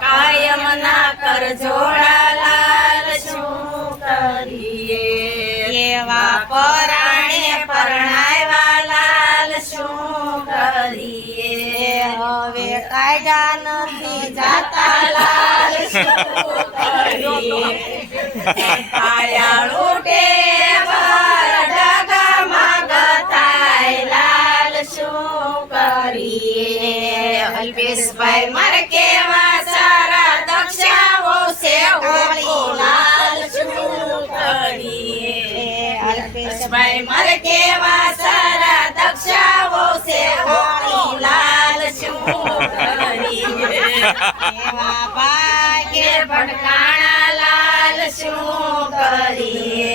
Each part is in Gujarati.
કાયમ ના કર જોડા લાલ શું કરીએ એવા પરાણે પરણાવ્યા લાલ શું કરીએ હવે કાયદા નથી જાતા લાલ શું કરીએ પાયાળો ટેવર ડગામાં ગતાય લાલ શું કરીએ અલ્પેશભાઈ મારે કેવા સારા દક્ષાઓ છે લાલ શું કરીએ અલ્પેશભાઈ મારે કેવા સારા દક્ષાઓ છે લાલ શું કરીએ એવા ભાગ્ય ભટકાણા લાલ શું કરીએ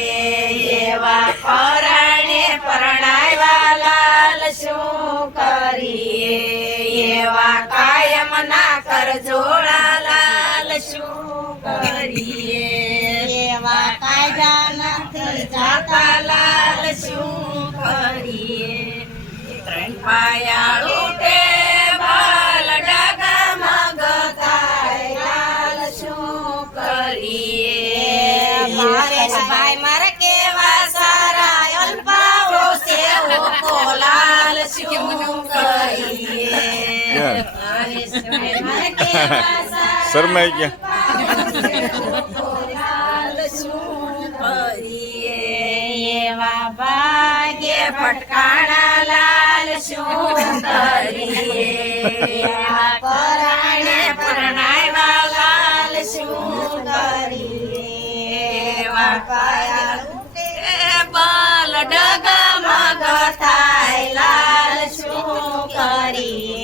એવા પરાણે પરણાવ્યા લાલ શું કરીએ એવા કાયમ ના કર જોડા લાલ શું કરીએ એવા કાયદા નથી જાતા લાલ શું કરીએ ત્રણ પાયાળો ટેબલ ડગામાં ગતાય લાલ શું કરીએ ભાઈ મારે કેવા સારા અલ્પાઓ છે લાલ શું કરીએ મારે કેવા શરમાઈ ગયા લાલ શું કરીએ એવા ભાગ્ય ભટકાણા લાલ શું કરીએ એવા પરાણે પરણાવ્યા લાલ શું કરીએ એવા કાયાળુ ટેબલ ડગામાં ગતાય લાલ શું કરીએ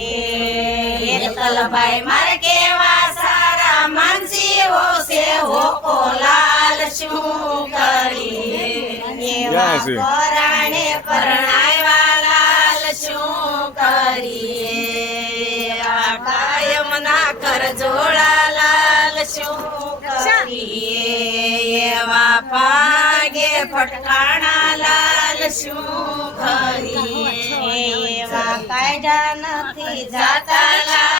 તલભાઈ મારે કેવા સારા માનસીઓ છે હોકો લાલ શું કરીએ એવા પરાણે પરણાવ્યા લાલ શું કરીએ એવા કાયમ ના કર જોડા લાલ શું કરીએ એવા ભાગે ભટકાણા લાલ શું કરીએ એવા કાયદા નથી જાતા